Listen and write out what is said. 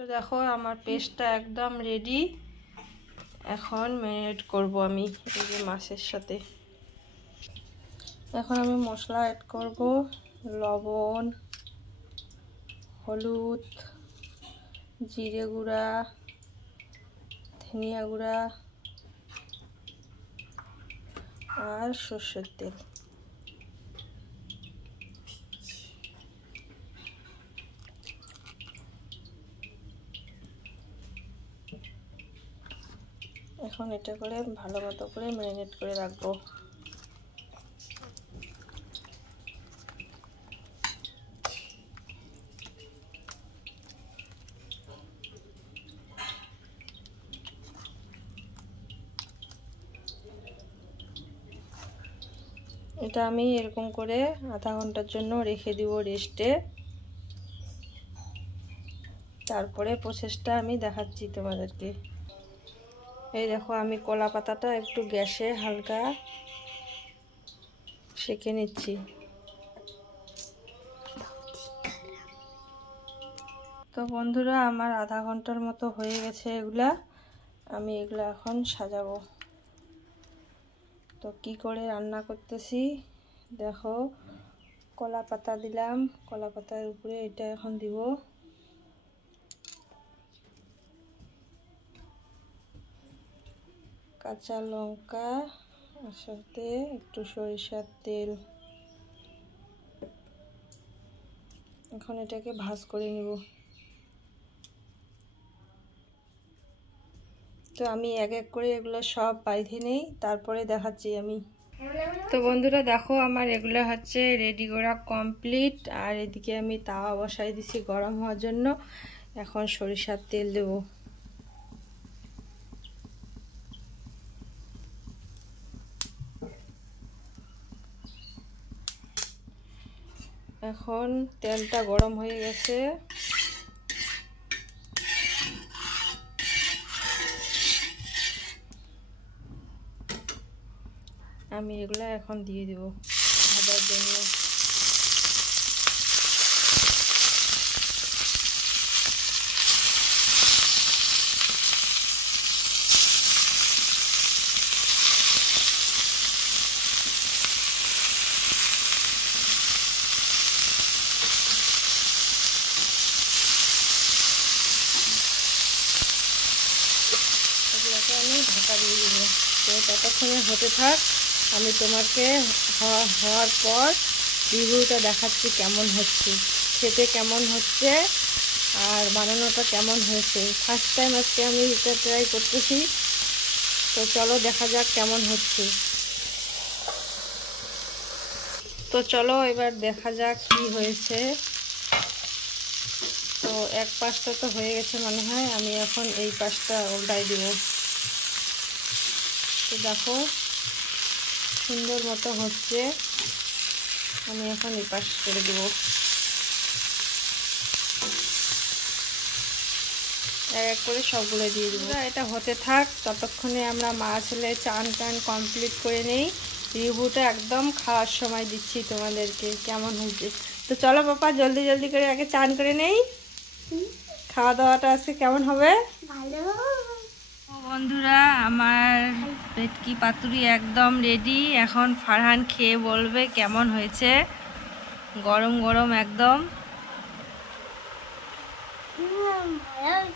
তো দেখো আমার পেস্টটা একদম রেডি। এখন ম্যারিনেট করব আমি এই যে মাছের সাথে। এখন আমি মশলা অ্যাড করব, লবণ, হলুদ, জিরে গুঁড়া, ধনিয়া গুঁড়া আর সরষের তেল। এখন এটা করে ভালো মতো করে ম্যারিনেট করে রাখবো। এটা আমি এরকম করে আধা ঘন্টার জন্য রেখে দিব রেস্টে। তারপরে প্রসেসটা আমি দেখাচ্ছি তোমাদেরকে। এই দেখো আমি কলা পাতাটা একটু গ্যাসে হালকা সেঁকে নিচ্ছি। তো বন্ধুরা আমার আধা ঘন্টার মতো হয়ে গেছে এগুলা। আমি এগুলা এখন সাজাবো। তো কি করে রান্না করতেছি দেখো। কলা পাতা দিলাম, কলা পাতার উপরে এটা এখন দিব। কাঁচা লঙ্কা আর সাথে একটু সরিষার তেল। এখন এটাকে ভাজ করে নিব। তো আমি এক এক করে এগুলো সব বাইধে নেই, তারপরে দেখাচ্ছি আমি। তো বন্ধুরা দেখো আমার এগুলো হচ্ছে রেডি করা কমপ্লিট। আর এদিকে আমি তাওয়া বসাই দিছি গরম হওয়ার জন্য। এখন সরিষার তেল দেব। এখন তেলটা গরম হয়ে গেছে। আমি এগুলো এখন দিয়ে দেব ভাজার জন্য। এগুলোকে আমি ঢাকা দিয়ে দেবো। তো ততক্ষণে হতে থাক, আমি তোমাকে হওয়ার পর রিভিউটা দেখাচ্ছি কেমন হচ্ছে, খেতে কেমন হচ্ছে আর বানানোটা কেমন হয়েছে। ফার্স্ট টাইম আজকে আমি এটা ট্রাই করতেছি। তো চলো দেখা যাক কেমন হচ্ছে। তো চলো এবার দেখা যাক কি হয়েছে। তো এক পাশটা তো হয়ে গেছে মনে হয়, আমি এখন এই পাশটা উল্টাই দিব। তো দেখো সুন্দর মতো হচ্ছে। আমি এখন এই পাশ করে দেব। এক এক করে সবগুলো দিয়ে দেবো। এটা হতে থাক, ততক্ষণে আমরা মা ছেলে চান টান কমপ্লিট করে নেই। রিভিউটা একদম খাওয়ার সময় দিচ্ছি তোমাদেরকে কেমন হয়েছে। তো চলো পাপা জলদি জলদি করে আগে চান করে নেই। খাওয়া দাওয়াটা আজকে কেমন হবে? ভালো। বন্ধুরা আমার ভেটকি পাতুরি একদম রেডি। এখন ফারহান খেয়ে বলবে কেমন হয়েছে। গরম গরম একদম। ভালো